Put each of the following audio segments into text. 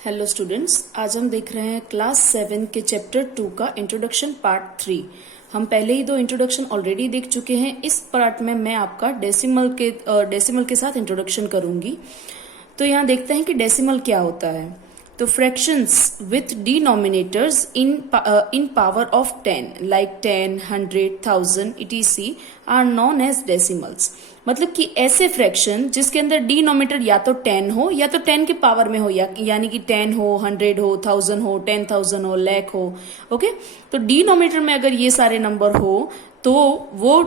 Hello students, आज हम देख रहे हैं क्लास 7 के चैप्टर 2 का इंट्रोडक्शन पार्ट 3। हम पहले ही 2 इंट्रोडक्शन ऑलरेडी देख चुके हैं। इस पार्ट में मैं आपका डेसिमल के साथ इंट्रोडक्शन करूंगी। तो यहाँ देखते हैं कि डेसिमल क्या होता है। तो fractions with denominators in power of 10 like 10, 100, 1000 etc are known as decimals. मतलब कि ऐसे फ्रैक्शन जिसके अंदर डिनोमिनेटर या तो 10 हो या तो 10 के पावर में हो, यानी कि 10 हो, 100 हो, 1000 हो, 10,000 हो, लाख हो। ओके, तो डिनोमिनेटर में अगर ये सारे नंबर हो तो वो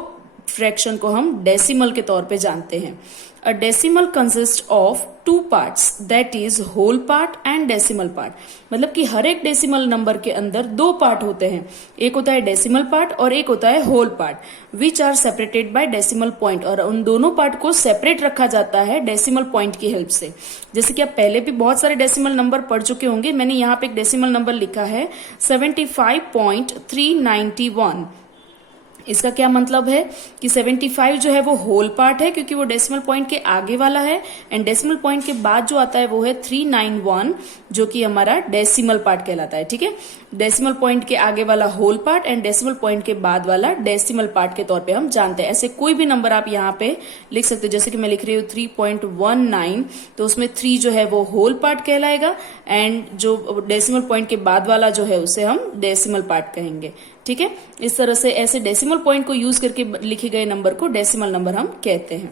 फ्रैक्शन को हम डेसिमल के तौर पे जानते हैं। A decimal consist of 2 parts, that is whole part and decimal part. मतलब कि हर एक डेसिमल नंबर के अंदर 2 पार्ट होते हैं, एक होता है डेसिमल पार्ट और एक होता है whole part, which are separated by decimal point. और उन दोनों पार्ट को सेपरेट रखा जाता है डेसिमल पॉइंट की हेल्प से। जैसे कि आप पहले भी बहुत सारे डेसिमल नंबर पढ़ चुके होंगे। मैंने यहाँ पे एक डेसिमल नंबर लिखा है 75.391। इसका क्या मतलब है कि 75 जो है वो होल पार्ट है, क्योंकि वो डेसिमल पॉइंट के आगे वाला है, एंड डेसिमल पॉइंट के बाद जो आता है वो है 391, जो कि हमारा डेसिमल पार्ट कहलाता है। ठीक है, डेसिमल पॉइंट के आगे वाला whole part and decimal point के बाद वाला डेसिमल पार्ट के तौर पे हम जानते हैं। ऐसे कोई भी नंबर आप यहाँ पे लिख सकते हो। जैसे कि मैं लिख रही हूँ 3.19, तो उसमें 3 जो है वो होल पार्ट कहलाएगा, एंड जो डेसिमल पॉइंट के बाद वाला जो है उसे हम डेसिमल पार्ट कहेंगे। ठीक है, इस तरह से ऐसे डेसिमल पॉइंट को यूज करके लिखे गए नंबर को डेसिमल नंबर हम कहते हैं।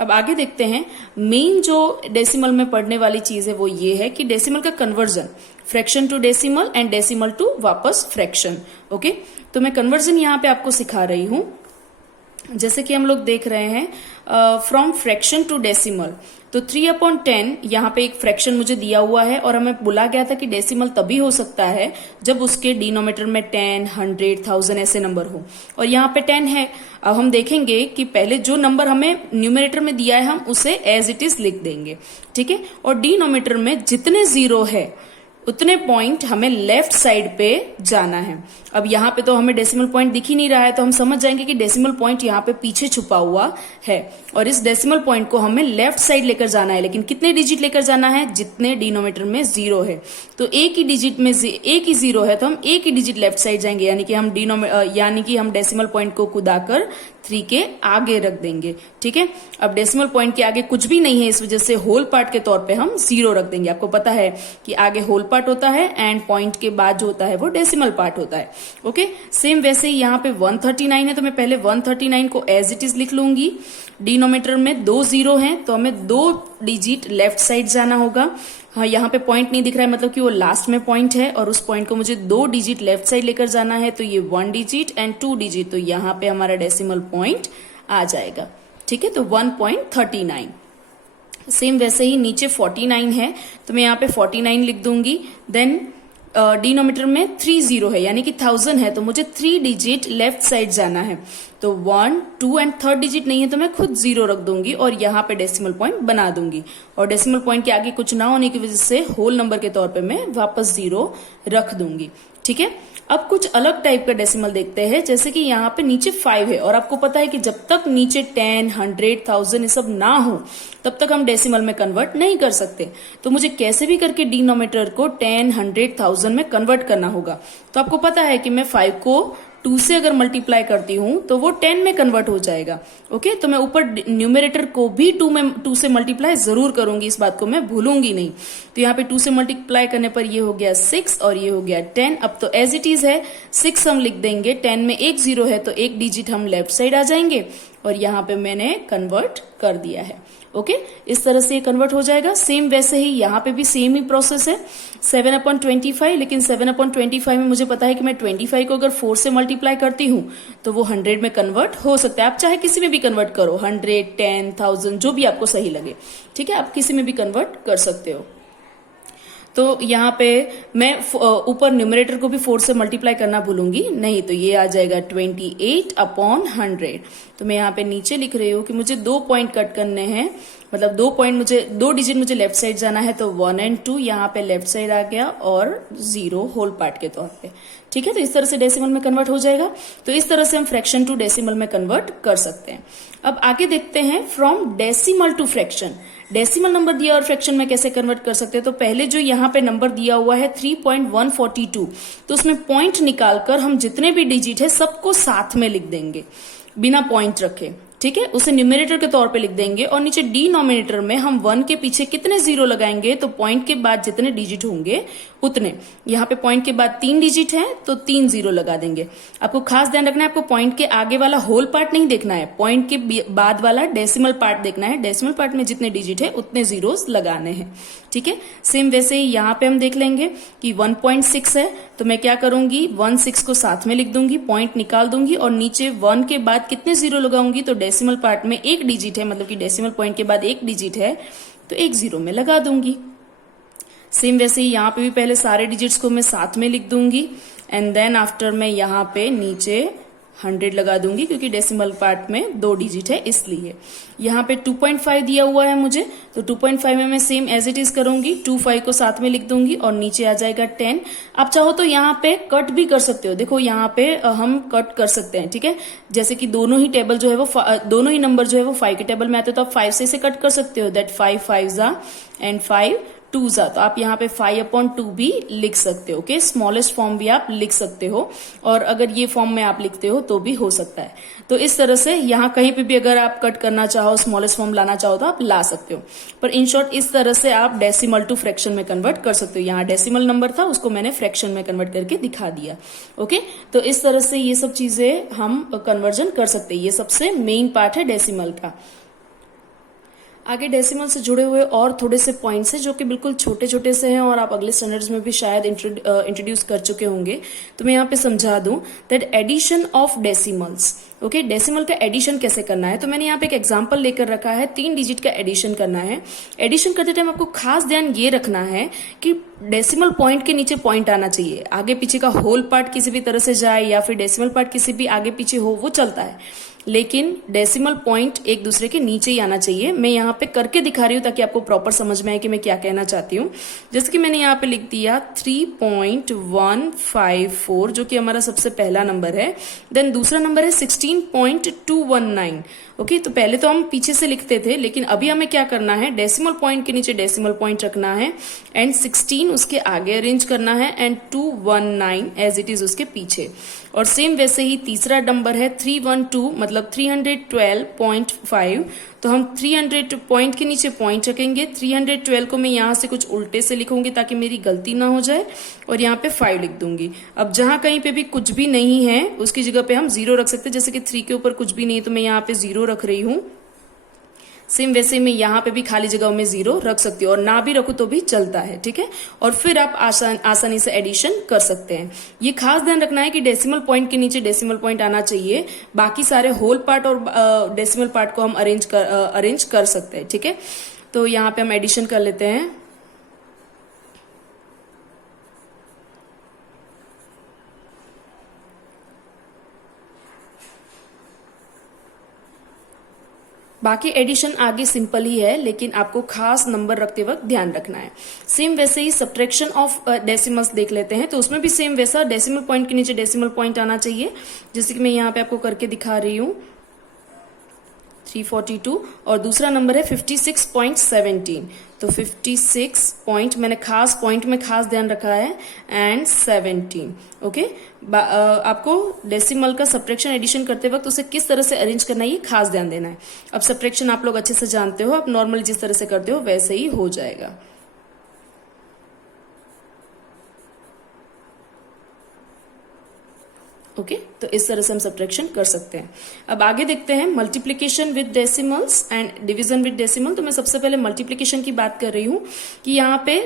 अब आगे देखते हैं, मेन जो डेसिमल में पढ़ने वाली चीज है वो ये है कि डेसिमल का conversion, fraction to decimal and decimal to वापस फ्रैक्शन। ओके, तो मैं कन्वर्जन यहाँ पे आपको सिखा रही हूं। जैसे कि हम लोग देख रहे हैं फ्रॉम फ्रैक्शन टू डेसिमल, तो 3/10 यहाँ पे एक फ्रैक्शन मुझे दिया हुआ है, और हमें बोला गया था कि डेसिमल तभी हो सकता है जब उसके डिनोमिनेटर में 10, 100, 1000 ऐसे नंबर हो, और यहाँ पे 10 है। अब हम देखेंगे कि पहले जो नंबर हमें न्यूमरेटर में दिया है हम उसे एज इट इज लिख देंगे। ठीक है, और डिनोमिनेटर में जितने जीरो है उतने पॉइंट हमें लेफ्ट साइड पे जाना है। अब यहाँ पे तो हमें डेसिमल पॉइंट दिख ही नहीं रहा है, तो हम समझ जाएंगे कि डेसिमल पॉइंट यहाँ पे पीछे छुपा हुआ है, और इस डेसिमल पॉइंट को हमें लेफ्ट साइड लेकर जाना है। लेकिन कितने डिजिट लेकर जाना है? जितने डिनोमिनेटर में 0 है। तो एक ही डिजिट में एक ही 0 है, तो हम एक ही डिजिट लेफ्ट साइड जाएंगे, यानी कि हम डेसिमल पॉइंट को कुदाकर 3 के आगे रख देंगे। ठीक है, अब डेसिमल पॉइंट के आगे कुछ भी नहीं है, इस वजह से होल पार्ट के तौर पे हम 0 रख देंगे। आपको पता है कि आगे होल पार्ट होता है एंड पॉइंट के बाद जो होता है वो डेसिमल पार्ट होता है। ओके, सेम वैसे ही यहाँ पे 139 है, तो मैं पहले 139 को एज इट इज लिख लूंगी। डिनोमिनेटर में 2 0 हैं, तो हमें 2 डिजिट लेफ्ट साइड जाना होगा। हाँ, यहाँ पे पॉइंट नहीं दिख रहा है, मतलब कि वो लास्ट में पॉइंट है, और उस पॉइंट को मुझे 2 डिजिट लेफ्ट साइड लेकर जाना है। तो ये 1 डिजिट एंड 2 डिजिट, तो यहाँ पे हमारा डेसिमल पॉइंट आ जाएगा। ठीक है, तो 1.39। सेम वैसे ही नीचे 49 है, तो मैं यहाँ पे 49 लिख दूंगी। देन डिनोमिनेटर में 3 0 है, यानी कि 1000 है, तो मुझे 3 डिजिट लेफ्ट साइड जाना है। तो 1, 2 एंड 3rd डिजिट नहीं है, तो मैं खुद 0 रख दूंगी और यहाँ पे डेसिमल पॉइंट बना दूंगी। और डेसिमल पॉइंट के आगे कुछ ना होने की वजह से होल नंबर के तौर पे मैं वापस 0 रख दूंगी। ठीक है, अब कुछ अलग टाइप का डेसिमल देखते हैं। जैसे कि यहाँ पे नीचे 5 है, और आपको पता है कि जब तक नीचे 10, 100, 1000 ये सब ना हो तब तक हम डेसिमल में कन्वर्ट नहीं कर सकते। तो मुझे कैसे भी करके डिनोमिनेटर को 10, 100, 1000 में कन्वर्ट करना होगा। तो आपको पता है कि मैं 5 को 2 से अगर मल्टीप्लाई करती हूं तो वो 10 में कन्वर्ट हो जाएगा। ओके, तो मैं ऊपर न्यूमरेटर को भी 2 से मल्टीप्लाई जरूर करूंगी, इस बात को मैं भूलूंगी नहीं। तो यहाँ पे 2 से मल्टीप्लाई करने पर ये हो गया 6 और ये हो गया 10। अब तो एज इट इज है, 6 हम लिख देंगे, 10 में एक 0 है, तो एक डिजिट हम लेफ्ट साइड आ जाएंगे, और यहाँ पे मैंने कन्वर्ट कर दिया है। ओके, इस तरह से ये कन्वर्ट हो जाएगा। सेम वैसे ही यहाँ पे भी सेम ही प्रोसेस है, 7/25। लेकिन 7/25 में मुझे पता है कि मैं 25 को अगर 4 से मल्टीप्लाई करती हूँ तो वो 100 में कन्वर्ट हो सकता है। आप चाहे किसी में भी कन्वर्ट करो, 100, 10, 1000 जो भी आपको सही लगे। ठीक है, आप किसी में भी कन्वर्ट कर सकते हो। तो यहाँ पे मैं ऊपर न्यूमरेटर को भी 4 से मल्टीप्लाई करना भूलूंगी नहीं, तो ये आ जाएगा 28/100। तो मैं यहाँ पे नीचे लिख रही हूँ कि मुझे 2 पॉइंट कट करने हैं, मतलब 2 डिजिट मुझे लेफ्ट साइड जाना है, तो 1 और 2 यहाँ पे लेफ्ट साइड आ गया और 0 होल पार्ट के तौर पे। ठीक है, तो इस तरह से डेसिमल में कन्वर्ट हो जाएगा। तो इस तरह से हम फ्रैक्शन टू डेसिमल में कन्वर्ट कर सकते हैं। अब आगे देखते हैं from decimal to fraction. Decimal number दिया और फ्रैक्शन में कैसे कन्वर्ट कर सकते हैं। तो पहले जो यहाँ पे नंबर दिया हुआ है 3.142, तो उसमें पॉइंट निकालकर हम जितने भी डिजिट है सबको साथ में लिख देंगे बिना पॉइंट रखे। ठीक है, उसे न्यूमरेटर के तौर पे लिख देंगे और नीचे डिनोमिनेटर में हम 1 के पीछे कितने जीरो लगाएंगे, तो पॉइंट के बाद जितने डिजिट होंगे उतने। यहाँ पे पॉइंट के बाद 3 डिजिट है तो 3 जीरो लगा देंगे। आपको खास ध्यान रखना है, आपको पॉइंट के आगे वाला होल पार्ट नहीं देखना है, पॉइंट के बाद वाला डेसिमल पार्ट देखना है। डेसिमल पार्ट में जितने डिजिट है उतने जीरोस लगाने हैं। ठीक है, सेम वैसे ही यहाँ पे हम देख लेंगे कि 1.6 है, तो मैं क्या करूंगी 1.6 को साथ में लिख दूंगी, पॉइंट निकाल दूंगी और नीचे 1 के बाद कितने जीरो लगाऊंगी, तो डेसिमल पार्ट में एक डिजिट है, मतलब कि डेसिमल पॉइंट के बाद एक डिजिट है तो एक जीरो में लगा दूंगी। सेम वैसे ही यहाँ पे भी पहले सारे डिजिट्स को मैं साथ में लिख दूंगी एंड देन आफ्टर मैं यहाँ पे नीचे 100 लगा दूंगी, क्योंकि डेसिमल पार्ट में 2 डिजिट है इसलिए। यहाँ पे 2.5 दिया हुआ है मुझे, तो 2.5 में मैं सेम एज इट इज करूंगी, 25 को साथ में लिख दूंगी और नीचे आ जाएगा 10। आप चाहो तो यहाँ पे कट भी कर सकते हो, देखो यहाँ पे हम कट कर सकते हैं। ठीक है, जैसे कि दोनों ही टेबल जो है वो दोनों ही नंबर जो है वो 5 के टेबल में आते हैं, तो आप 5 से इसे कट कर सकते हो, दैट 5 5 जा एंड 5 2 जा, तो आप यहाँ पे 5/2 भी लिख सकते हो। ओके, स्मॉलेस्ट फॉर्म भी आप लिख सकते हो और अगर ये फॉर्म में आप लिखते हो तो भी हो सकता है। तो इस तरह से यहाँ कहीं पे भी अगर आप कट करना चाहो, स्मॉलेस्ट फॉर्म लाना चाहो तो आप ला सकते हो। पर इन शॉर्ट इस तरह से आप डेसिमल टू फ्रैक्शन में कन्वर्ट कर सकते हो। यहाँ डेसिमल नंबर था, उसको मैंने फ्रैक्शन में कन्वर्ट करके दिखा दिया। ओके, तो इस तरह से ये सब चीजें हम कन्वर्जन कर सकते हैं। ये सबसे मेन पार्ट है डेसिमल का। आगे डेसिमल से जुड़े हुए और थोड़े से पॉइंट्स हैं जो कि बिल्कुल छोटे छोटे से हैं और आप अगले स्टैंडर्ड्स में भी शायद इंट्रोड्यूस कर चुके होंगे। तो मैं यहाँ पे समझा दूं that addition of decimals. Okay, decimal का एडिशन कैसे करना है, तो मैंने यहाँ पे एक एग्जांपल लेकर रखा है। 3 डिजिट का एडिशन करना है। एडिशन करते टाइम आपको खास ध्यान ये रखना है कि डेसिमल पॉइंट के नीचे पॉइंट आना चाहिए। आगे पीछे का होल पार्ट किसी भी तरह से जाए या फिर डेसिमल पार्ट किसी भी आगे पीछे हो वो चलता है, लेकिन डेसिमल पॉइंट एक दूसरे के नीचे ही आना चाहिए। मैं यहाँ पे करके दिखा रही हूँ ताकि आपको प्रॉपर समझ में आए कि मैं क्या कहना चाहती हूँ। जैसे कि मैंने यहाँ पे लिख दिया 3.154 जो कि हमारा सबसे पहला नंबर है। देन दूसरा नंबर है 16.219। ओके, तो पहले तो हम पीछे से लिखते थे, लेकिन अभी हमें क्या करना है, डेसिमल पॉइंट के नीचे डेसिमल पॉइंट रखना है एंड 16 उसके आगे अरेंज करना है एंड 219 एज इट इज उसके पीछे। और सेम वैसे ही तीसरा नंबर है 312 मतलब 312.5, तो हम 300 पॉइंट के नीचे पॉइंट रखेंगे। 312 को मैं यहाँ से कुछ उल्टे से लिखूंगी ताकि मेरी गलती ना हो जाए और यहाँ पे 5 लिख दूंगी। अब जहां कहीं पे भी कुछ भी नहीं है उसकी जगह पे हम 0 रख सकते हैं। जैसे कि 3 के ऊपर कुछ भी नहीं है तो मैं यहाँ पे 0 रख रही हूँ। सेम वैसे मैं यहाँ पे भी खाली जगह में 0 रख सकती हूँ और ना भी रखू तो भी चलता है। ठीक है, और फिर आप आसानी से एडिशन कर सकते हैं। ये खास ध्यान रखना है कि डेसिमल पॉइंट के नीचे डेसिमल पॉइंट आना चाहिए। बाकी सारे होल पार्ट और डेसिमल पार्ट को हम अरेंज कर सकते हैं। ठीक है, तो यहाँ पे हम एडिशन कर लेते हैं। बाकी एडिशन आगे सिंपल ही है, लेकिन आपको खास नंबर रखते वक्त ध्यान रखना है। सेम वैसे ही सब्ट्रैक्शन ऑफ डेसिमल्स देख लेते हैं, तो उसमें भी सेम वैसा डेसिमल पॉइंट के नीचे डेसिमल पॉइंट आना चाहिए, जैसे कि मैं यहाँ पे आपको करके दिखा रही हूँ 342 और दूसरा नंबर है 56.17। तो 56 पॉइंट मैंने खास पॉइंट में खास ध्यान रखा है एंड 17। ओके, आपको डेसिमल का सब्ट्रैक्शन एडिशन करते वक्त उसे किस तरह से अरेंज करना है ये खास ध्यान देना है। अब सब्ट्रैक्शन आप लोग अच्छे से जानते हो, आप नॉर्मली जिस तरह से करते हो वैसे ही हो जाएगा। ओके, तो इस तरह से हम सब्ट्रैक्शन कर सकते हैं। अब आगे देखते हैं multiplication with decimals and division with decimal. तो मैं सबसे पहले मल्टीप्लिकेशन की बात कर रही हूँ कि यहाँ पे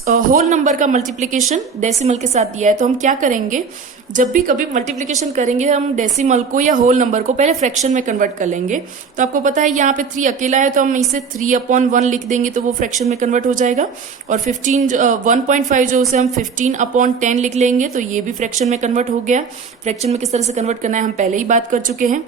होल नंबर का मल्टीप्लिकेशन डेसिमल के साथ दिया है। तो हम क्या करेंगे, जब भी कभी मल्टीप्लिकेशन करेंगे हम डेसिमल को या होल नंबर को पहले फ्रैक्शन में कन्वर्ट कर लेंगे। तो आपको पता है यहाँ पे 3 अकेला है तो हम इसे 3/1 लिख देंगे तो वो फ्रैक्शन में कन्वर्ट हो जाएगा। और 1.5 जो उसे हम 15/10 लिख लेंगे तो ये भी फ्रैक्शन में कन्वर्ट हो गया। फ्रैक्शन में किस तरह से कन्वर्ट करना है हम पहले ही बात कर चुके हैं।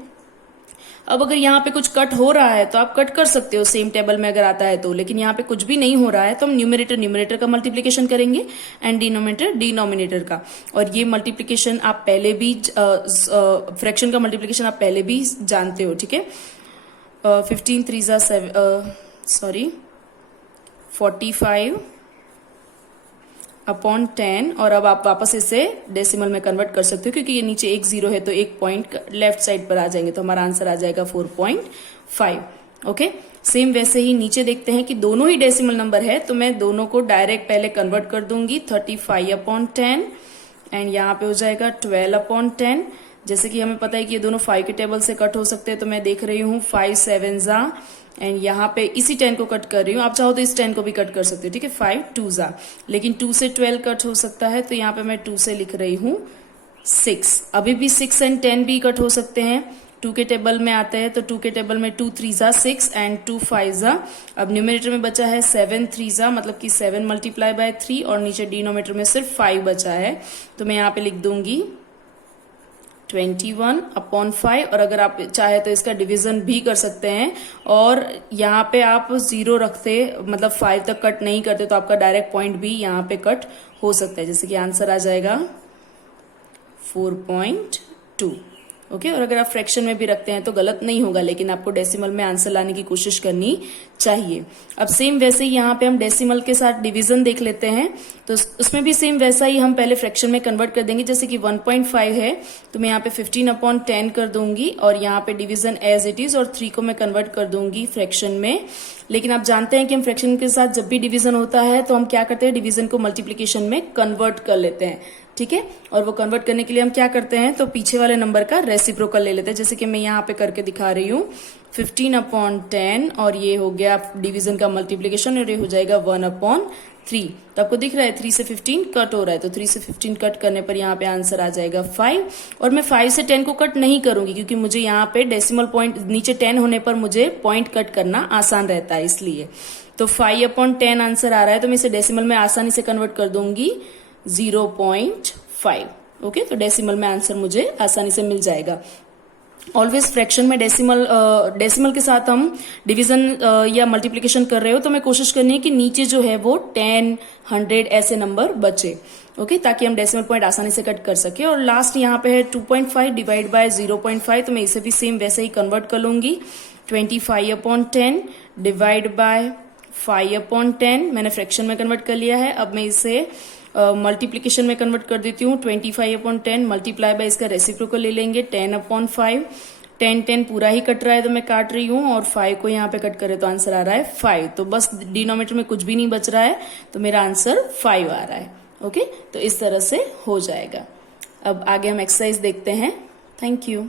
अब अगर यहाँ पे कुछ कट हो रहा है तो आप कट कर सकते हो सेम टेबल में अगर आता है तो, लेकिन यहाँ पे कुछ भी नहीं हो रहा है तो हम न्यूमरेटर का मल्टीप्लीकेशन करेंगे एंड डिनोमिनेटर का। और ये मल्टीप्लीकेशन आप पहले भी फ्रैक्शन का मल्टीप्लीकेशन आप पहले भी जानते हो, ठीक है। 15 3 45 अपॉन 10, और अब आप वापस इसे डेसिमल में कन्वर्ट कर सकते हो क्योंकि ये नीचे एक 0 है तो एक पॉइंट लेफ्ट साइड पर आ जाएंगे, तो हमारा आंसर आ जाएगा 4.5। ओके, सेम वैसे ही नीचे देखते हैं कि दोनों ही डेसिमल नंबर है तो मैं दोनों को डायरेक्ट पहले कन्वर्ट कर दूंगी। 35 अपॉन 10 एंड यहाँ पे हो जाएगा 12 अपॉन 10। जैसे कि हमें पता है कि ये दोनों 5 के टेबल से कट हो सकते हैं तो मैं देख रही हूँ 5 7 एंड यहाँ पे इसी 10 को कट कर रही हूँ। आप चाहो तो इस 10 को भी कट कर सकते हो, ठीक है। 5 2 लेकिन 2 से 12 कट हो सकता है तो यहाँ पे मैं 2 से लिख रही हूँ 6। अभी भी 6 एंड 10 भी कट हो सकते हैं, 2 के टेबल में आते हैं तो 2 के टेबल में 2 3 6 एंड 2 5 अब न्यूमरेटर में बचा है 7 3 मतलब कि 7 मल्टीप्लाई बाय 3 और नीचे डिनोमिनेटर में सिर्फ 5 बचा है तो मैं यहाँ पे लिख दूंगी 21 अपॉन 5। और अगर आप चाहे तो इसका डिवीजन भी कर सकते हैं और यहाँ पे आप 0 रखते, मतलब 5 तक कट नहीं करते तो आपका डायरेक्ट पॉइंट भी यहाँ पे कट हो सकता है, जैसे कि आंसर आ जाएगा 4.2। ओके, और अगर आप फ्रैक्शन में भी रखते हैं तो गलत नहीं होगा, लेकिन आपको डेसिमल में आंसर लाने की कोशिश करनी चाहिए। अब सेम वैसे ही यहाँ पे हम डेसिमल के साथ डिवीजन देख लेते हैं, तो उसमें भी सेम वैसा ही हम पहले फ्रैक्शन में कन्वर्ट कर देंगे। जैसे कि 1.5 है तो मैं यहाँ पे 15 अपॉन 10 कर दूंगी और यहाँ पे डिवीजन एज इट इज और 3 को मैं कन्वर्ट कर दूंगी फ्रैक्शन में। लेकिन आप जानते हैं कि हम फ्रैक्शन के साथ जब भी डिवीजन होता है तो हम क्या करते हैं, डिवीजन को मल्टीप्लीकेशन में कन्वर्ट कर लेते हैं, ठीक है। और वो कन्वर्ट करने के लिए हम क्या करते हैं, तो पीछे वाले नंबर का रेसिप्रोकल ले लेते हैं, जैसे कि मैं यहाँ पे करके दिखा रही हूँ 15 अपॉन 10 और ये हो गया डिवीजन का मल्टीप्लीकेशन और ये हो जाएगा 1 अपॉन 3। तो आपको दिख रहा है 3 से 15 कट हो रहा है तो 3 से 15 कट करने पर यहाँ पे आंसर आ जाएगा 5। और मैं 5 से 10 को कट नहीं करूंगी क्योंकि मुझे यहाँ पे डेसिमल पॉइंट नीचे 10 होने पर मुझे पॉइंट कट करना आसान रहता है, इसलिए तो 5 अपॉन 10 आंसर आ रहा है तो मैं इसे डेसिमल में आसानी से कन्वर्ट कर दूंगी 0.5। ओके, तो डेसिमल में आंसर मुझे आसानी से मिल जाएगा। ऑलवेज फ्रैक्शन में डेसिमल के साथ हम डिवीजन या मल्टीप्लीकेशन कर रहे हो तो मैं कोशिश करनी है कि नीचे जो है वो 10 100 ऐसे नंबर बचे, ओके, ताकि हम डेसिमल पॉइंट आसानी से कट कर सके। और लास्ट यहाँ पे है 2.5 डिवाइड बाय 0.5 तो मैं इसे भी सेम वैसे ही कन्वर्ट कर लूंगी। 25 अपॉन 10 डिवाइड बाय 5 अपॉन 10 मैंने फ्रैक्शन में कन्वर्ट कर लिया है। अब मैं इसे मल्टीप्लीकेशन में कन्वर्ट कर देती हूँ। 25 अपॉन 10 मल्टीप्लाई बाय इसका रेसिप्रोकल ले लेंगे 10 अपॉन 5। 10 पूरा ही कट रहा है तो मैं काट रही हूँ और 5 को यहाँ पे कट करे तो आंसर आ रहा है 5। तो बस डिनोमिनेटर में कुछ भी नहीं बच रहा है तो मेरा आंसर 5 आ रहा है। ओके, तो इस तरह से हो जाएगा। अब आगे हम एक्सरसाइज देखते हैं। Thank you.